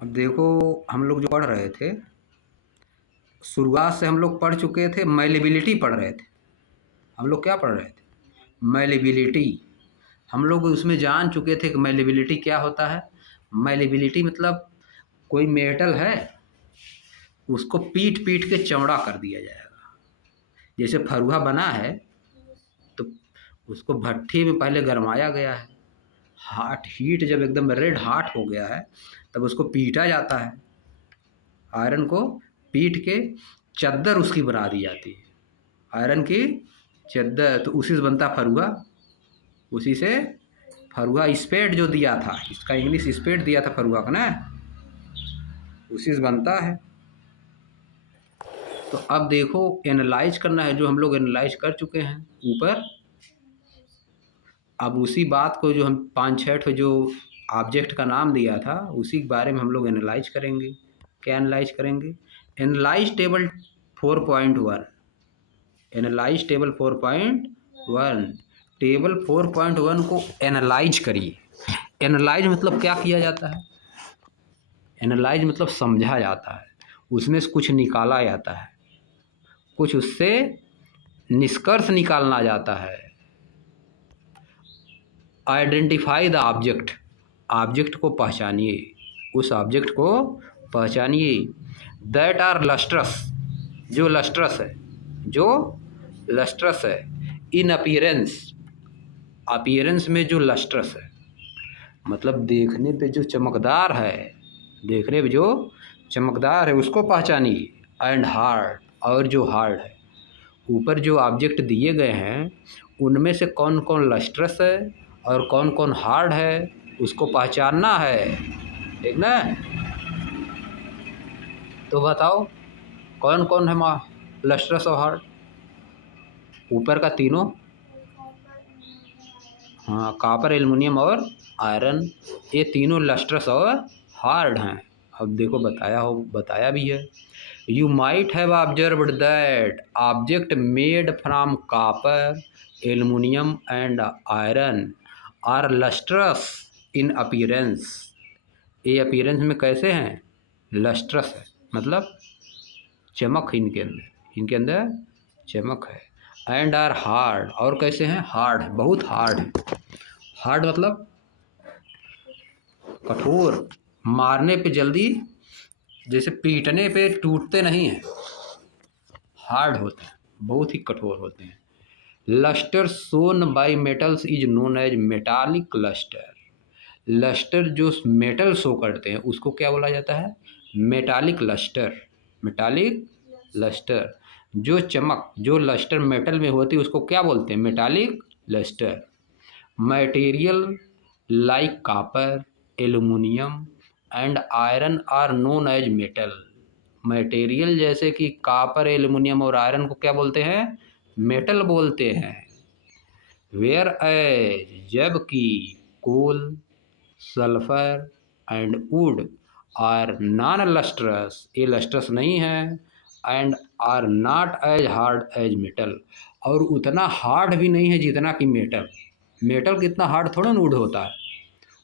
अब देखो, हम लोग जो पढ़ रहे थे, शुरुआत से हम लोग पढ़ चुके थे, मैलिबिलिटी पढ़ रहे थे। हम लोग क्या पढ़ रहे थे? मैलिबिलिटी। हम लोग उसमें जान चुके थे कि मैलिबिलिटी क्या होता है। मैलिबिलिटी मतलब कोई मेटल है, उसको पीट पीट के चौड़ा कर दिया जाएगा। जैसे फरुहा बना है तो उसको भट्ठी में पहले गरमाया गया है, हाट हीट जब एकदम रेड हाट हो गया है तब उसको पीटा जाता है। आयरन को पीट के चद्दर उसकी बना दी जाती है, आयरन की चद्दर। तो उसी से बनता फरुहा। उसी से फरुहा स्पेड जो दिया था, इसका इंग्लिश स्पेड दिया था फरुहा का ना, उसी से बनता है। तो अब देखो, एनालाइज करना है, जो हम लोग एनालाइज कर चुके हैं ऊपर। अब उसी बात को जो हम 5-6 जो ऑब्जेक्ट का नाम दिया था, उसी के बारे में हम लोग एनालाइज करेंगे। क्या एनालाइज करेंगे? Analyse table 4.1। Analyse table 4.1। Table 4.1 को एनालाइज करिए। एनालाइज मतलब क्या किया जाता है? एनालाइज मतलब समझा जाता है, उसमें से कुछ निकाला जाता है, कुछ उससे निष्कर्ष निकालना जाता है। Identify the object. ऑब्जेक्ट को पहचानिए, उस ऑब्जेक्ट को पहचानिए। That are lustrous. जो लस्ट्रस है, जो लस्ट्रस है। इन अपीयरेंस। अपीयरेंस में जो लस्ट्रस है मतलब देखने पे जो चमकदार है, देखने पे जो चमकदार है उसको पहचानिए। And hard. और जो हार्ड है। ऊपर जो ऑब्जेक्ट दिए गए हैं उनमें से कौन कौन लस्ट्रस है और कौन कौन हार्ड है उसको पहचानना है, ठीक ना? तो बताओ कौन कौन है लस्ट्रस और हार्ड? ऊपर का तीनों, हाँ, कॉपर, एल्युमिनियम और आयरन, ये तीनों लस्ट्रस और हार्ड हैं। अब देखो, बताया भी है। You might have observed that object made from copper, aluminium and iron are lustrous in appearance. ये अपीयरेंस में कैसे हैं? लस्ट्रस है, मतलब चमक इनके अंदर चमक है। एंड आर हार्ड, और कैसे हैं? हार्ड है, बहुत हार्ड है। हार्ड मतलब कठोर, मारने पे जल्दी, जैसे पीटने पे टूटते नहीं हैं, हार्ड होते हैं, बहुत ही कठोर होते हैं। Lustre shown by metals is known as metallic lustre. Lustre जो मेटल शो करते हैं उसको क्या बोला जाता है? Metallic lustre. Metallic lustre. जो चमक, जो लस्टर मेटल में होती है उसको क्या बोलते हैं? Metallic lustre. Material like copper, aluminium and iron are known as metal. Material जैसे कि कॉपर, एल्युमिनियम और आयरन को क्या बोलते हैं? मेटल बोलते हैं। वेयर एज, जबकि coal, sulphur and wood are non lustrous, ये लस्ट्रस नहीं है। And are not as hard as metal, और उतना हार्ड भी नहीं है जितना कि मेटल। मेटल कितना हार्ड थोड़ा ना वुड होता है।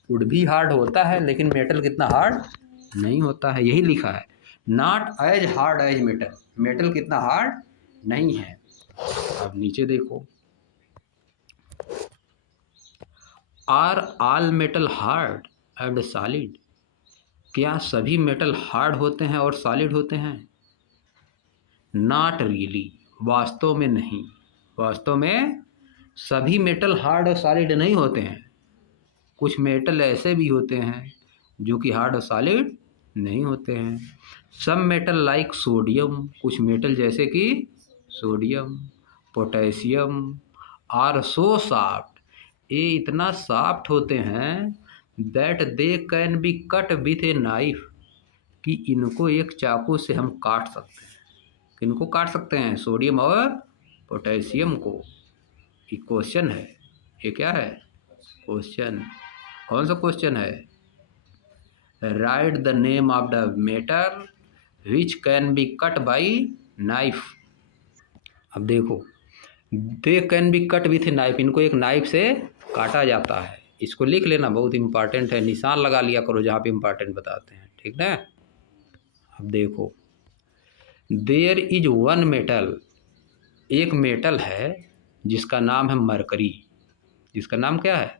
वुड भी हार्ड होता है लेकिन मेटल कितना हार्ड नहीं होता है, यही लिखा है। Not as hard as metal, metal कितना हार्ड नहीं है। अब नीचे देखो, are all metal hard and solid. क्या सभी मेटल हार्ड होते हैं और सॉलिड होते हैं? नॉट रियली, वास्तव में नहीं। वास्तव में सभी मेटल हार्ड और सॉलिड नहीं होते हैं। कुछ मेटल ऐसे भी होते हैं जो कि हार्ड और सॉलिड नहीं होते हैं। सब मेटल लाइक सोडियम, कुछ मेटल जैसे कि sodium, potassium are so soft, ये इतना सॉफ्ट होते हैं that they can be cut with a knife, कि इनको एक चाकू से हम काट सकते हैं। किनको काट सकते हैं? सोडियम और पोटेशियम को। ये क्वेश्चन है, ये क्या है? क्वेश्चन। कौन सा क्वेश्चन है? Right the name of the metal which can be cut by knife. अब देखो, दे can be cut with knife, इनको एक नाइफ से काटा जाता है। इसको लिख लेना, बहुत इंपॉर्टेंट है, निशान लगा लिया करो जहाँ पे इंपॉर्टेंट बताते हैं। ठीक ना। अब देखो, देयर इज वन मेटल, एक मेटल है जिसका नाम है मरकरी। जिसका नाम क्या है?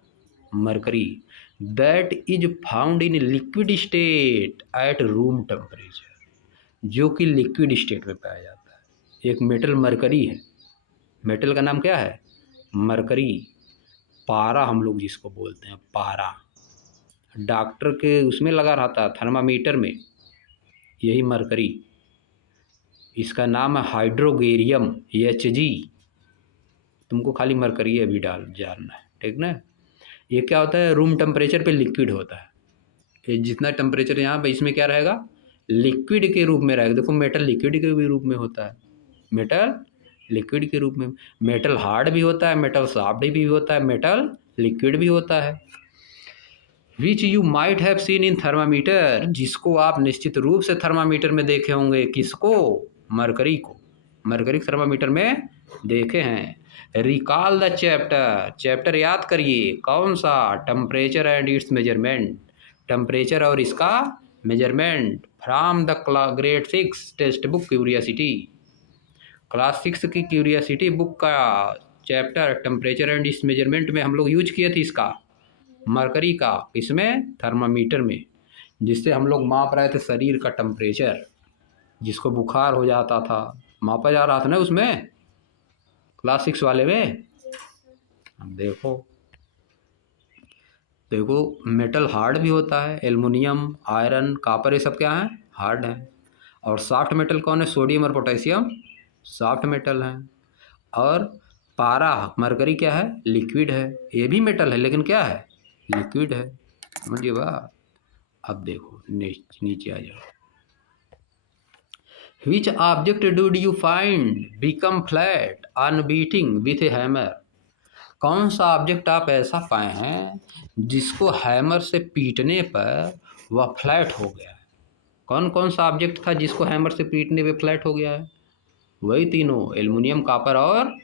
Mercury. That is found in liquid state at room temperature, जो कि लिक्विड स्टेट में पाया जाता है। एक मेटल मरकरी है। मेटल का नाम क्या है? मरकरी। पारा हम लोग जिसको बोलते हैं, पारा। डॉक्टर के उसमें लगा रहता है, थर्मामीटर में, यही मरकरी। इसका नाम है हाइड्रोगेरियम Hg। तुमको खाली मरकरी अभी जानना है, ठीक ना। ये क्या होता है? रूम टेम्परेचर पे लिक्विड होता है। ये जितना टेम्परेचर यहाँ पे, इसमें क्या रहेगा? लिक्विड के रूप में रहेगा। देखो, मेटल लिक्विड के भी रूप में होता है। मेटल लिक्विड के रूप में। मेटल हार्ड भी होता है, मेटल सॉफ्ट भी होता है, मेटल लिक्विड भी होता है। Which you might have seen in thermometer, जिसको आप निश्चित रूप से थर्मामीटर में देखे होंगे। किसको? मरकरी को। मरकरी थर्मामीटर में देखे हैं। रिकॉल द चैप्टर, चैप्टर याद करिए। कौन सा? Temperature and it's measurement, temperature और इसका measurement, from the grade 6 text book curiosity. Class 6 की क्यूरियोसिटी बुक का chapter temperature and it's measurement में हम लोग यूज किए थे इसका, मरकरी का। इसमें थर्मामीटर में, जिससे हम लोग माप रहे थे शरीर का टेम्परेचर। जिसको बुखार हो जाता था, मापा जा रहा था ना उसमें, क्लास 6 वाले में। अब देखो, देखो मेटल हार्ड भी होता है। एल्युमिनियम, आयरन, कॉपर, ये सब क्या है? हार्ड है। और सॉफ्ट मेटल कौन है? सोडियम और पोटेशियम सॉफ्ट मेटल हैं। और पारा, मरकरी क्या है? लिक्विड है। ये भी मेटल है, लेकिन क्या है? लिक्विड है। समझिए बात। अब देखो नीचे आ जाओ। Which object dude you find become flat on beating with A hammer, कौन सा ऑब्जेक्ट आप ऐसा पाए हैं जिसको हैमर से पीटने पर वह फ्लैट हो गया है? कौन कौन सा ऑब्जेक्ट था जिसको हैमर से पीटने पे फ्लैट हो गया है? वही तीनों, एल्युमिनियम, कॉपर और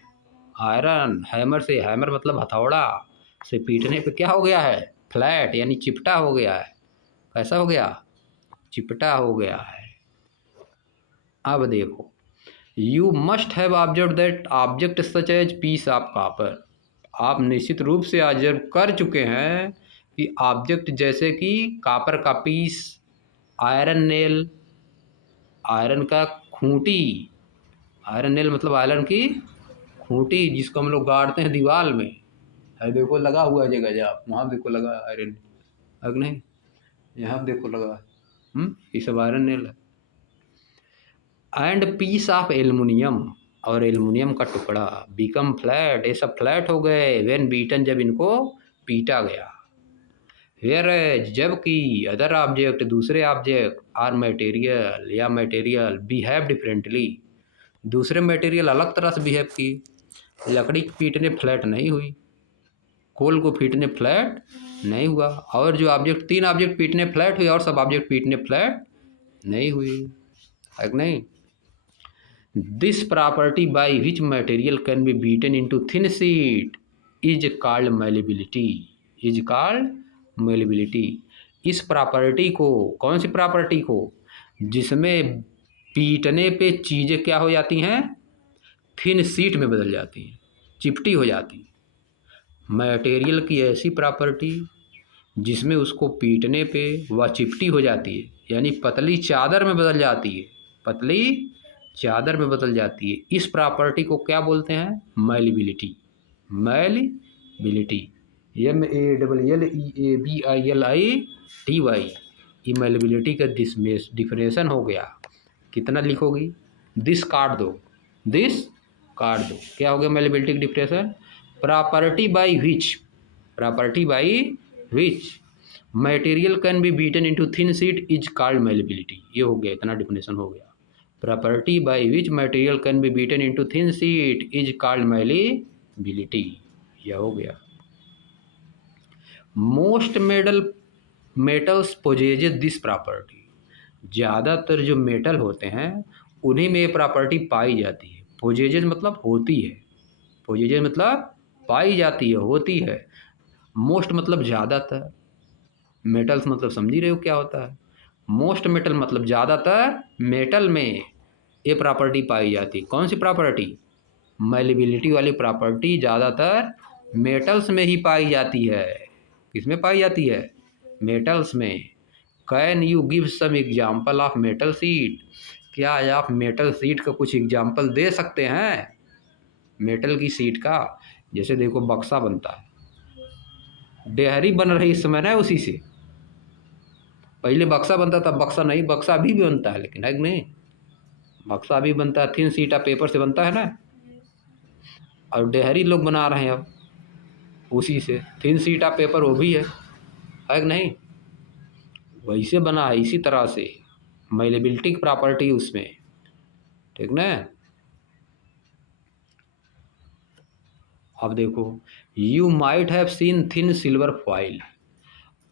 आयरन। हैमर से, हैमर मतलब हथौड़ा से पीटने पे क्या हो गया है? फ्लैट, यानी चिपटा हो गया है। कैसा हो गया? चिपटा हो गया है। अब देखो, you must have observe that object such as piece of copper, आप निश्चित रूप से ऑब्जर्व कर चुके हैं कि ऑब्जेक्ट जैसे कि कॉपर का पीस, आयरन नेल, आयरन का खूंटी, आयरन नेल मतलब आयरन की खूंटी, जिसको हम लोग गाड़ते हैं दीवार में, है देखो लगा हुआ जगह जहाँ, वहाँ देखो लगा आयरन, अगर नहीं यहाँ देखो लगा, ये सब आयरन नेल है। एंड पीस ऑफ एल्युमिनियम, और एल्युमिनियम का टुकड़ा, बिकम फ्लैट, ये सब फ्लैट हो गए व्हेन बीटन, जब इनको पीटा गया। वेयर जबकि अदर ऑब्जेक्ट, दूसरे ऑब्जेक्ट, आर मटेरियल या मटेरियल बिहेव डिफरेंटली, दूसरे मटेरियल अलग तरह से बिहेव की। लकड़ी पीटने फ्लैट नहीं हुई, कोल को पीटने फ्लैट नहीं हुआ, और जो ऑब्जेक्ट, 3 ऑब्जेक्ट पीटने फ्लैट हुई और सब ऑब्जेक्ट पीटने फ्लैट नहीं हुई, है कि नहीं। This property by which material can be beaten into thin sheet is called malleability, is called malleability. इस प्रॉपर्टी को, कौन सी प्रॉपर्टी को? जिसमें पीटने पे चीज़ें क्या हो जाती हैं? थिन शीट में बदल जाती हैं, चिपटी हो जाती हैं। मटेरियल की ऐसी प्रॉपर्टी जिसमें उसको पीटने पे वह चिपटी हो जाती है, यानी पतली चादर में बदल जाती है, पतली चादर में बदल जाती है। इस प्रॉपर्टी को क्या बोलते हैं? मैलिबिलिटी। Malleability, MALLEABILITY। ये मैलिबिलिटी का डिफिनेशन हो गया। कितना लिखोगी? दिस काट दो, दिस काट दो, क्या हो गया मैलिबिलिटी का definition? Property by which, property by which material can be beaten into thin sheet is called malleability. ये हो गया, इतना डिफिनेशन हो गया। Property by which material can be beaten into thin sheet is called malleability, यह हो गया। Most metals possess this property, ज़्यादातर जो मेटल होते हैं उन्हीं में ये प्रॉपर्टी पाई जाती है। पोजेज मतलब होती है, पोजेज मतलब पाई जाती है, होती है। मोस्ट मतलब ज़्यादातर, मेटल्स मतलब समझ ही रहे हो क्या होता है। मोस्ट मेटल मतलब ज़्यादातर मेटल में ये प्रॉपर्टी पाई जाती है। कौन सी प्रॉपर्टी? मैलिबिलिटी वाली प्रॉपर्टी ज़्यादातर मेटल्स में ही पाई जाती है। किसमें पाई जाती है? मेटल्स में। Can you give some example of metal sheet? क्या आप मेटल सीट का कुछ एग्जाम्पल दे सकते हैं मेटल की सीट का? जैसे देखो बक्सा बनता है, डेहरी बन रही इस समय ना उसी से। पहले बक्सा बनता था, बक्सा नहीं, बक्सा अभी भी बनता है, लेकिन है कि नहीं? बक्सा भी बनता है, थिन सीट ऑफ पेपर से बनता है ना, और डेहरी लोग बना रहे हैं अब उसी से। थिन सीट ऑफ पेपर वो भी है कि नहीं? वैसे बना है, इसी तरह से मैलेबिलिटी की प्रॉपर्टी उसमें, ठीक ना। अब देखो, you might have seen thin silver foil.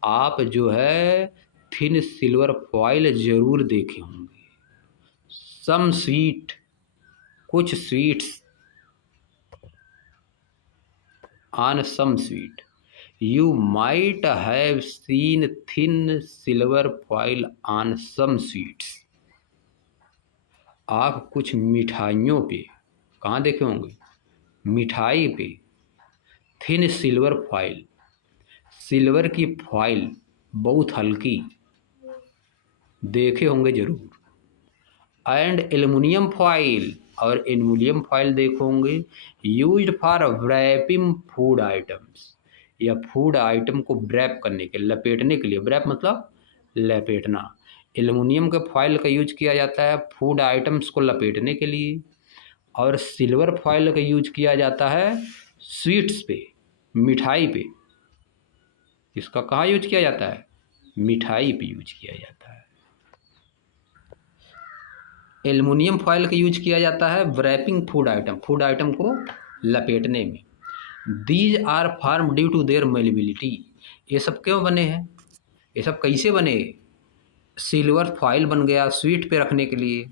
आप जो है थिन सिल्वर फॉइल जरूर देखे होंगे। सम स्वीट, कुछ sweets, on some sweet. You might have seen thin silver foil on some sweets. आप कुछ मिठाइयों पे कहाँ देखे होंगे? मिठाई पे थिन सिल्वर फॉइल, सिल्वर की फॉइल बहुत हल्की देखे होंगे जरूर। एंड एल्युमिनियम फॉइल, और एल्युमिनियम फॉइल देखे होंगे used for wrapping food items, या फूड आइटम को रैप करने के, लपेटने के लिए। रैप मतलब लपेटना। एल्युमिनियम के फॉइल का यूज किया जाता है फूड आइटम्स को लपेटने के लिए, और सिल्वर फॉइल का यूज किया जाता है स्वीट्स पे, मिठाई पे। इसका कहाँ यूज किया जाता है? मिठाई पे यूज किया जाता है। एल्युमिनियम फॉइल का यूज किया जाता है wrapping food item, food item को लपेटने में। These are form due to their malleability. ये सब क्यों बने हैं? ये सब कैसे बने? सिल्वर फॉइल बन गया स्वीट पे रखने के लिए,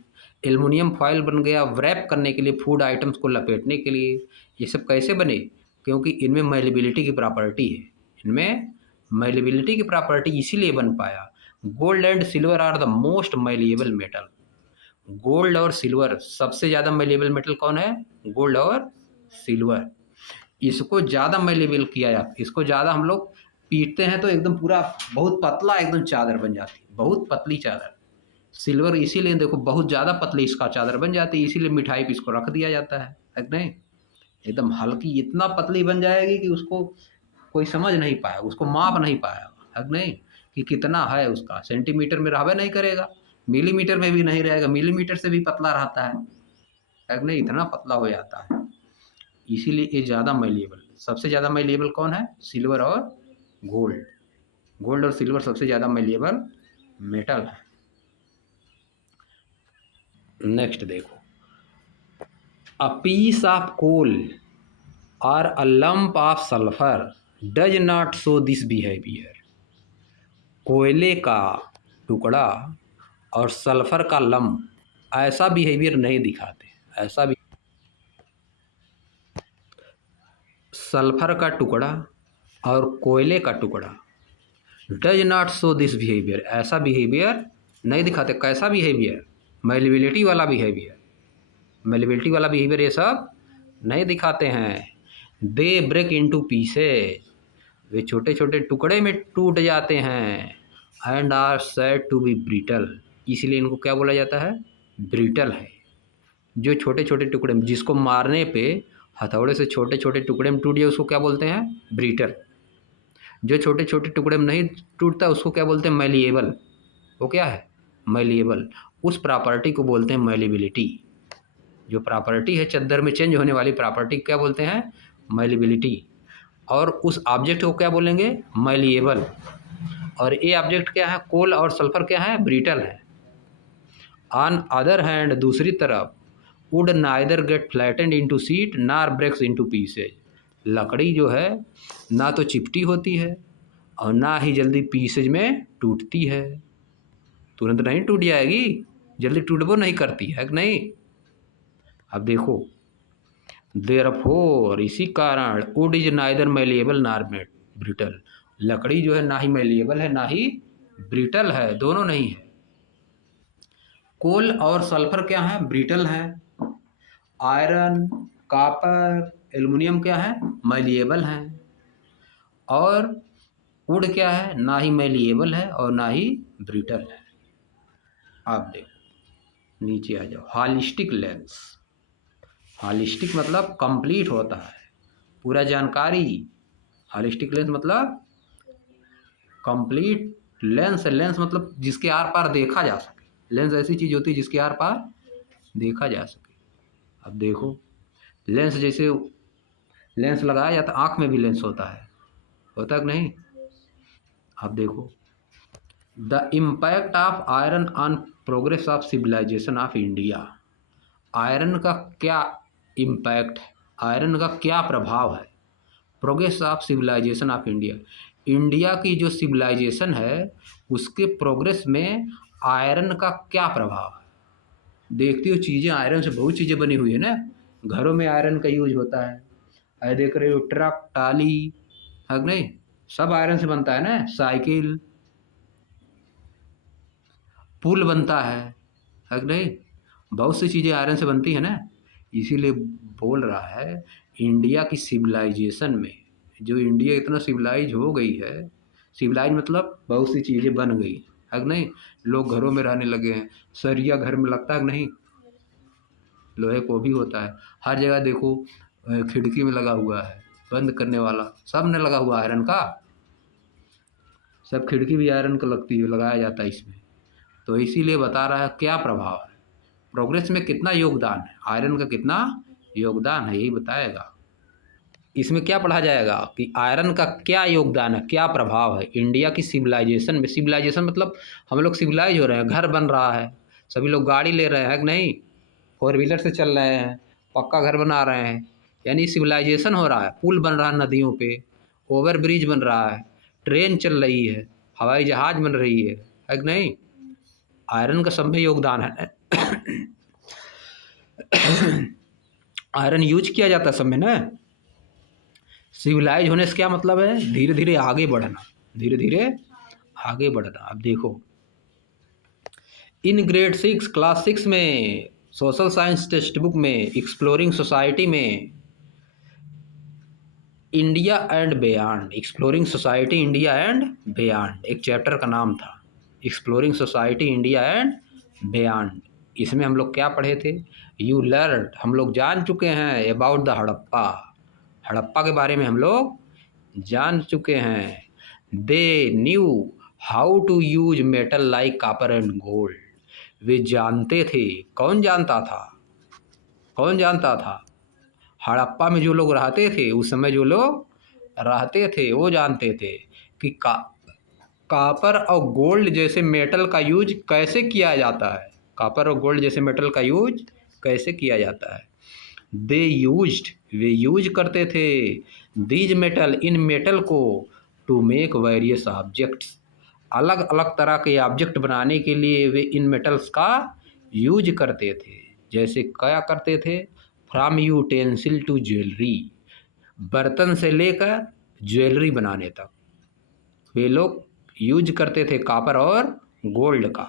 एल्युमिनियम फॉइल बन गया रैप करने के लिए, फूड आइटम्स को लपेटने के लिए। ये सब कैसे बने? क्योंकि इनमें मैलिबिलिटी की प्रॉपर्टी है। इनमें मैलिबिलिटी की प्रॉपर्टी इसीलिए बन पाया। Gold and silver are the most malleable metal. Gold और सिल्वर सबसे ज़्यादा मैलिएबल मेटल कौन है? गोल्ड और सिल्वर। इसको ज़्यादा मैलिएबल किया जाता है, इसको ज़्यादा हम लोग पीटते हैं तो एकदम पूरा बहुत पतला एकदम चादर बन जाती है, बहुत पतली चादर। सिल्वर इसीलिए देखो बहुत ज़्यादा पतली इसका चादर बन जाती है, इसीलिए मिठाई पे इसको रख दिया जाता है कि नहीं? एकदम हल्की, इतना पतली बन जाएगी कि उसको कोई समझ नहीं पाया, उसको माप नहीं पाया है कि नहीं, कि कितना है उसका। सेंटीमीटर में रहबे नहीं करेगा, मिलीमीटर में भी नहीं रहेगा, मिलीमीटर से भी पतला रहता है कि नहीं? इतना पतला हो जाता है, इसीलिए ये ज़्यादा मैलिएबल। सबसे ज़्यादा मैलिएबल कौन है? सिल्वर और गोल्ड। गोल्ड और सिल्वर सबसे ज़्यादा मैलिएबल मेटल है। नेक्स्ट देखो, अ पीस ऑफ कोल और a lump of sulphur does not show this behaviour. कोयले का टुकड़ा और सल्फर का लंप ऐसा बिहेवियर नहीं दिखाते। ऐसा भी सल्फर का टुकड़ा और कोयले का टुकड़ा does not show this behaviour, ऐसा बिहेवियर नहीं दिखाते। कैसा बिहेवियर? मैलिबिलिटी वाला बिहेवियर। मैलिबिलिटी वाला बिहेवियर ये सब नहीं दिखाते हैं। दे ब्रेक इनटू पीसेज, वे छोटे छोटे टुकड़े में टूट जाते हैं। And are said to be brittle, इसलिए इनको क्या बोला जाता है? ब्रिटल है। जो छोटे छोटे टुकड़े में, जिसको मारने पे हथौड़े से छोटे छोटे टुकड़े में टूट जाए उसको क्या बोलते हैं? ब्रिटल। जो छोटे छोटे टुकड़े में नहीं टूटता उसको क्या बोलते हैं? मैलिएबल। वो क्या है? मैलिएबल। उस प्रॉपर्टी को बोलते हैं मैलिबिलिटी। जो प्रॉपर्टी है चद्दर में चेंज होने वाली प्रॉपर्टी क्या बोलते हैं? मैलिबिलिटी। और उस ऑब्जेक्ट को क्या बोलेंगे? मैलिएबल। और ये ऑब्जेक्ट क्या है? कोल और सल्फर क्या है? ब्रिटल है। ऑन अदर हैंड, दूसरी तरफ, wood neither get flattened into sheet nor breaks into pieces. लकड़ी जो है ना तो चिपटी होती है और ना ही जल्दी पीसेज में टूटती है। तुरंत नहीं टूट जाएगी, जल्दी टूटबो नहीं करती है कि नहीं? अब देखो, देयरफॉर, इसी कारण, वुड इज नाइदर मैलिएबल नार ब्रिटल। लकड़ी जो है ना ही मैलिएबल है ना ही ब्रिटल है, दोनों नहीं है। कोल और सल्फर क्या है? ब्रिटल है। आयरन, कॉपर, एल्युमिनियम क्या है? मैलिएबल है। और वुड क्या है? ना ही मैलिएबल है और ना ही ब्रिटल है। आप देखो, नीचे आ जाओ। हॉलिस्टिक लेंस, हॉलिस्टिक मतलब कंप्लीट होता है, पूरा जानकारी। हॉलिस्टिक लेंस मतलब कंप्लीट लेंस। लेंस मतलब जिसके आर पार देखा जा सके। लेंस ऐसी चीज होती है जिसके आर पार देखा जा सके। अब देखो, लेंस जैसे लेंस लगाया जाता, आंख में भी लेंस होता कि नहीं? अब देखो, the impact of iron on progress of civilization of India. Iron का क्या इम्पैक्ट है? आयरन का क्या प्रभाव है progress of civilization of India? India की जो सिविलाइजेशन है उसके प्रोग्रेस में आयरन का क्या प्रभाव है? देखती हो चीज़ें, आयरन से बहुत चीज़ें बनी हुई है ना। घरों में आयरन का यूज होता है। अरे देख रहे हो, ट्रक, टाली, है कि नहीं? सब आयरन से बनता है ना। साइकिल, पुल बनता है कि नहीं? बहुत सी चीज़ें आयरन से बनती है ना। इसीलिए बोल रहा है, इंडिया की सिविलाइजेशन में, जो इंडिया इतना सिविलाइज हो गई है, सिविलाइज मतलब बहुत सी चीज़ें बन गई है कि नहीं? लोग घरों में रहने लगे हैं। सरिया घर में लगता है कि नहीं? लोहे को भी होता है। हर जगह देखो, खिड़की में लगा हुआ है, बंद करने वाला सब ने लगा हुआ आयरन का। सब खिड़की भी आयरन का लगती है, लगाया जाता है इसमें। तो इसीलिए बता रहा है क्या प्रभाव है, प्रोग्रेस में कितना योगदान है, आयरन का कितना योगदान है, यही बताएगा। इसमें क्या पढ़ा जाएगा कि आयरन का क्या योगदान है, क्या प्रभाव है इंडिया की सिविलाइजेशन में। सिविलाइजेशन मतलब हम लोग सिविलाइज हो रहे हैं, घर बन रहा है, सभी लोग गाड़ी ले रहे हैं कि नहीं, फोर व्हीलर से चल रहे हैं, पक्का घर बना रहे हैं, यानी सिविलाइजेशन हो रहा है। पुल बन रहा है नदियों पे, ओवर ब्रिज बन रहा है, ट्रेन चल रही है, हवाई जहाज बन रही है कि नहीं? आयरन का सब में योगदान है। आयरन यूज किया जाता है सब में ना। सिविलाइज होने से क्या मतलब है? धीरे धीरे आगे बढ़ना, धीरे धीरे आगे बढ़ना। अब देखो, इन ग्रेड 6 क्लास 6 में सोशल साइंस टेक्स्ट बुक में एक्सप्लोरिंग सोसाइटी में India and beyond, exploring society India and beyond एक चैप्टर का नाम था, exploring society India and beyond. इसमें हम लोग क्या पढ़े थे? यू लर्न, हम लोग जान चुके हैं अबाउट द हड़प्पा, हड़प्पा के बारे में हम लोग जान चुके हैं। They knew how to use metal like copper and gold, वे जानते थे। कौन जानता था? कौन जानता था? हड़प्पा में जो लोग रहते थे, उस समय जो लोग रहते थे वो जानते थे कि कॉपर और गोल्ड जैसे मेटल का यूज कैसे किया जाता है। कॉपर और गोल्ड जैसे मेटल का यूज कैसे किया जाता है। दे यूज्ड, वे यूज करते थे दीज मेटल, इन मेटल को, टू मेक वेरियस ऑब्जेक्ट्स, अलग अलग तरह के ऑब्जेक्ट बनाने के लिए वे इन मेटल्स का यूज करते थे। जैसे क्या करते थे? फ्रॉम यूटेंसिल टू ज्वेलरी, बर्तन से लेकर ज्वेलरी बनाने तक वे लोग यूज करते थे कॉपर और गोल्ड का।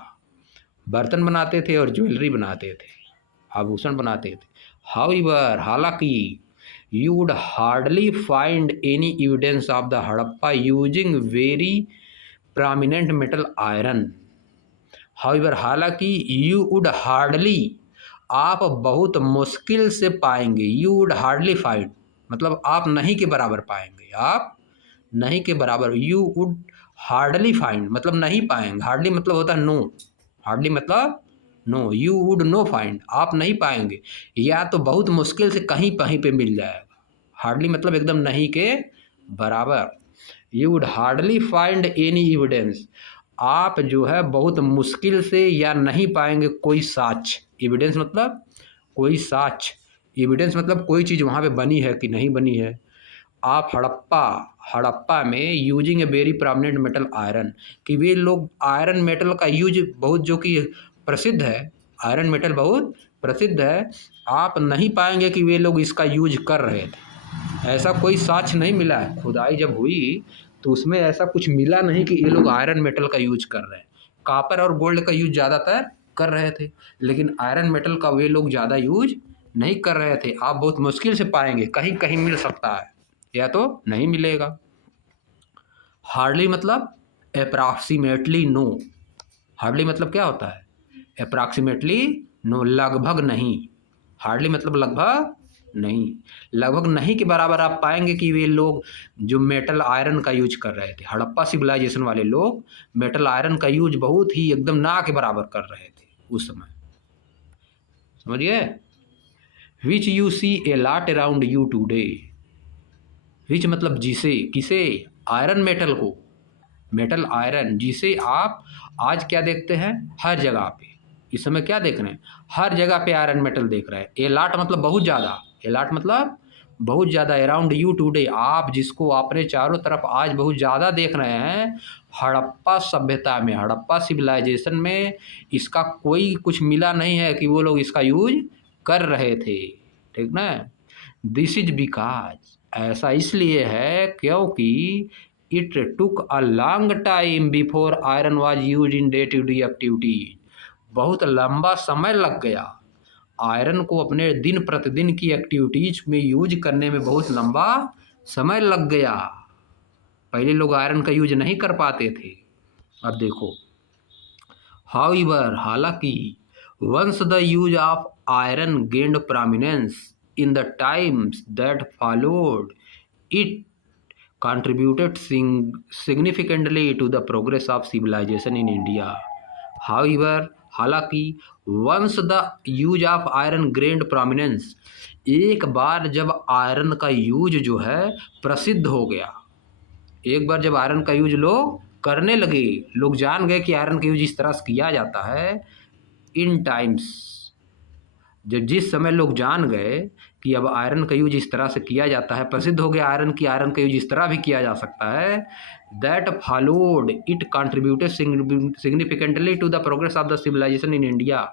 बर्तन बनाते थे और ज्वेलरी बनाते थे, आभूषण बनाते थे। हाउएवर, हालांकि, you would hardly find any evidence of the Harappa using very prominent metal iron. However, हालांकि, you would hardly, आप बहुत मुश्किल से पाएंगे, you would hardly find मतलब आप नहीं के बराबर पाएंगे, आप नहीं के बराबर, you would hardly find मतलब नहीं पाएंगे, hardly मतलब होता है नो, hardly मतलब no, you would no find आप नहीं पाएंगे, या तो बहुत मुश्किल से कहीं कहीं पे मिल जाएगा। हार्डली मतलब एकदम नहीं के बराबर। You would hardly find any evidence, आप जो है बहुत मुश्किल से या नहीं पाएंगे कोई साक्ष्य। एविडेंस मतलब कोई साक्ष्य, एविडेंस मतलब कोई चीज़ वहाँ पे बनी है कि नहीं बनी है। आप हड़प्पा में using a very prominent metal iron, कि वे लोग आयरन मेटल का यूज बहुत, जो कि प्रसिद्ध है, आयरन मेटल बहुत प्रसिद्ध है, आप नहीं पाएंगे कि वे लोग इसका यूज कर रहे थे। ऐसा कोई साक्ष्य नहीं मिला है। खुदाई जब हुई तो उसमें ऐसा कुछ मिला नहीं कि ये लोग आयरन मेटल का यूज कर रहे हैं। कॉपर और गोल्ड का यूज ज़्यादातर कर रहे थे, लेकिन आयरन मेटल का वे लोग ज़्यादा यूज नहीं कर रहे थे। आप बहुत मुश्किल से पाएंगे, कहीं कहीं मिल सकता है या तो नहीं मिलेगा। हार्डली मतलब अप्रॉक्सीमेटली नो। हार्डली मतलब क्या होता है? अप्रॉक्सीमेटली नो, लगभग नहीं। हार्डली मतलब लगभग नहीं। लगभग नहीं के बराबर आप पाएंगे कि वे लोग जो मेटल आयरन का यूज कर रहे थे, हड़प्पा सिविलाइजेशन वाले लोग मेटल आयरन का यूज बहुत ही एकदम ना के बराबर कर रहे थे उस समय। समझिए? Which you see a lot around you today. Which मतलब जिसे, किसे? आयरन मेटल को, मेटल आयरन, जिसे आप आज क्या देखते हैं हर जगह पे। इस समय क्या देख रहे हैं? हर जगह पे आयरन मेटल देख रहे हैं। ए लॉट मतलब बहुत ज़्यादा, ए लॉट मतलब बहुत ज़्यादा। अराउंड यू टुडे, आप जिसको अपने चारों तरफ आज बहुत ज़्यादा देख रहे हैं, हड़प्पा सभ्यता में, हड़प्पा सिविलाइजेशन में इसका कोई कुछ मिला नहीं है कि वो लोग इसका यूज कर रहे थे। ठीक ना? दिस इज बिकॉज, ऐसा इसलिए है क्योंकि it took a long time before iron was use in day to day activity. बहुत लंबा समय लग गया आयरन को अपने दिन प्रतिदिन की एक्टिविटीज में यूज करने में, बहुत लंबा समय लग गया। पहले लोग आयरन का यूज नहीं कर पाते थे। अब देखो, हाउएवर, हालांकि, once the use of iron gained prominence in the times that followed, it contributed significantly to the progress of civilization in India. However, हालांकि, once the use of iron gained prominence, एक बार जब iron का use जो है प्रसिद्ध हो गया, एक बार जब आयरन का यूज लोग करने लगे, लोग जान गए कि आयरन का यूज इस तरह से किया जाता है। इन टाइम्स, जब जिस समय लोग जान गए कि अब आयरन का यूज इस तरह से किया जाता है, प्रसिद्ध हो गया आयरन की, आयरन का यूज इस तरह भी किया जा सकता है, that followed it contributed significantly to the progress of the civilization in India.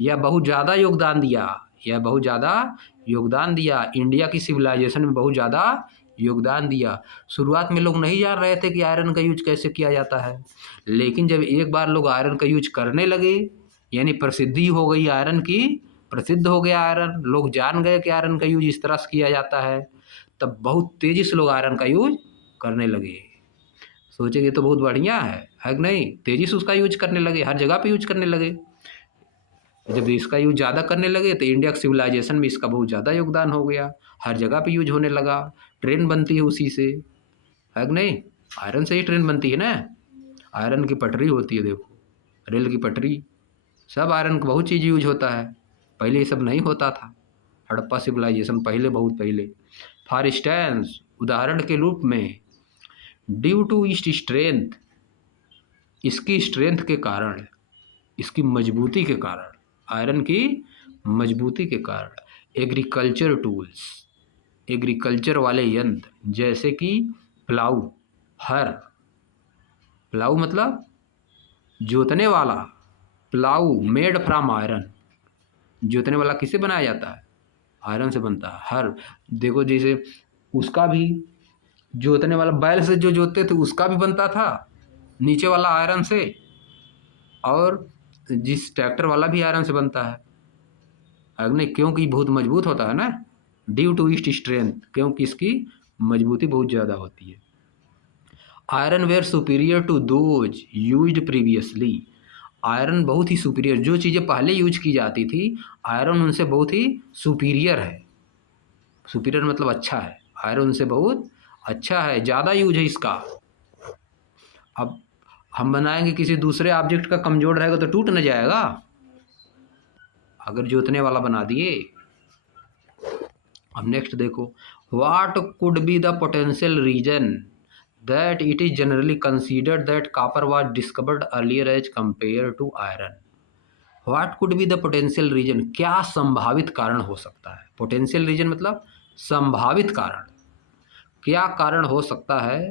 यह बहुत ज़्यादा योगदान दिया, यह बहुत ज़्यादा योगदान दिया, इंडिया की सिविलाइजेशन में बहुत ज़्यादा योगदान दिया। शुरुआत में लोग नहीं जान रहे थे कि आयरन का यूज कैसे किया जाता है, लेकिन जब एक बार लोग आयरन का यूज करने लगे, यानी प्रसिद्धि हो गई आयरन की, प्रसिद्ध हो गया आयरन, लोग जान गए कि आयरन का यूज इस तरह से किया जाता है, तब बहुत तेज़ी से लोग आयरन का यूज करने लगे। सोचेंगे तो बहुत बढ़िया है कि नहीं? तेज़ी से उसका यूज करने लगे, हर जगह पे यूज करने लगे। जब इसका यूज ज़्यादा करने लगे तो इंडिया के सिविलाइजेशन में इसका बहुत ज़्यादा योगदान हो गया, हर जगह पे यूज होने लगा। ट्रेन बनती है उसी से, है कि नहीं? आयरन से ही ट्रेन बनती है ना। आयरन की पटरी होती है, देखो, रेल की पटरी, सब आयरन का बहुत चीज़ यूज होता है। पहले ये सब नहीं होता था, हड़प्पा सिविलाइजेशन पहले, बहुत पहले। फॉर इंस्टेंस, उदाहरण के रूप में, ड्यू टू इस्ट स्ट्रेंथ, इसकी स्ट्रेंथ के कारण, इसकी मजबूती के कारण, आयरन की मजबूती के कारण, एग्रीकल्चर टूल्स, एग्रीकल्चर वाले यंत्र, जैसे कि प्लाऊ, हर, प्लाऊ मतलब जोतने वाला, प्लाऊ मेड फ्रॉम आयरन, जोतने वाला किससे बनाया जाता है? आयरन से बनता है। हर, देखो, जैसे उसका भी जोतने वाला, बैल से जो जोतते थे उसका भी बनता था नीचे वाला आयरन से, और जिस ट्रैक्टर वाला भी आयरन से बनता है नहीं, क्योंकि बहुत मजबूत होता है ना, ड्यू टू इस्ट स्ट्रेंथ, क्योंकि इसकी मजबूती बहुत ज़्यादा होती है। Iron were superior to those used previously, iron बहुत ही सुपीरियर, जो चीज़ें पहले यूज की जाती थी, आयरन उनसे बहुत ही सुपीरियर है। सुपीरियर मतलब अच्छा है, आयरन उनसे बहुत अच्छा है, ज़्यादा यूज है इसका। अब हम बनाएंगे किसी दूसरे ऑब्जेक्ट का, कमज़ोर रहेगा तो टूट न जाएगा, अगर जोतने वाला बना दिए। अब नेक्स्ट देखो, what could be the potential reason that it is generally considered that copper was discovered earlier as compare to iron. What could be the potential reason, क्या संभावित कारण हो सकता है? पोटेंशियल रीजन मतलब संभावित कारण। क्या कारण हो सकता है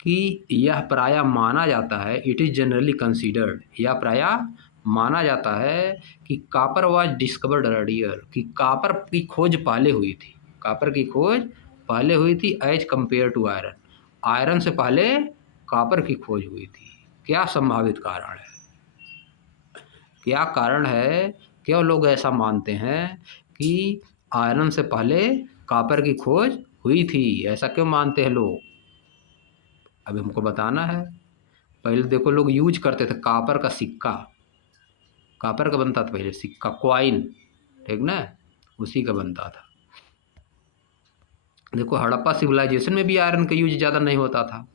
कि यह प्रायः माना जाता है, इट इज़ जनरली कंसीडर्ड, यह प्रायः माना जाता है कि कॉपर वाज डिस्कवर्ड अर्लियर, कि कॉपर की खोज पहले हुई थी, कॉपर की खोज पहले हुई थी as compare to iron, iron से पहले कॉपर की खोज हुई थी। क्या संभावित कारण है? क्या कारण है, क्यों लोग ऐसा मानते हैं कि आयरन से पहले कॉपर की खोज हुई थी? ऐसा क्यों मानते हैं लोग? अभी हमको बताना है। पहले देखो लोग यूज करते थे कॉपर का सिक्का, कॉपर का बनता था पहले सिक्का, क्वाइन, ठीक ना, उसी का बनता था। देखो हड़प्पा सिविलाइजेशन में भी आयरन का यूज ज़्यादा नहीं होता था,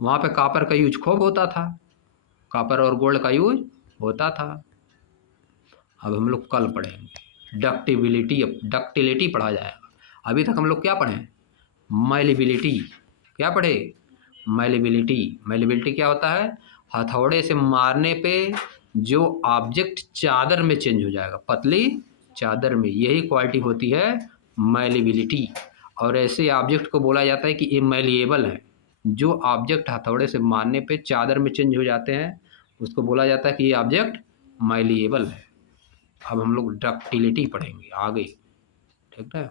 वहाँ पे कॉपर का यूज खूब होता था, कॉपर और गोल्ड का यूज होता था। अब हम लोग कल पढ़ेंगे डक्टिबिलिटी, डक्टिलिटी पढ़ा जाएगा। अभी तक हम लोग क्या पढ़े? मैलिबिलिटी। क्या पढ़े? मैलिबिलिटी। मैलिबिलिटी क्या होता है? हथौड़े से मारने पे जो ऑब्जेक्ट चादर में चेंज हो जाएगा, पतली चादर में, यही क्वालिटी होती है मैलिबिलिटी। और ऐसे ऑब्जेक्ट को बोला जाता है कि ये मैलिएबल है। जो ऑब्जेक्ट हथौड़े से मारने पे चादर में चेंज हो जाते हैं उसको बोला जाता है कि ये ऑब्जेक्ट मैलिएबल है। अब हम लोग डक्टिलिटी पढ़ेंगे आगे, ठीक है।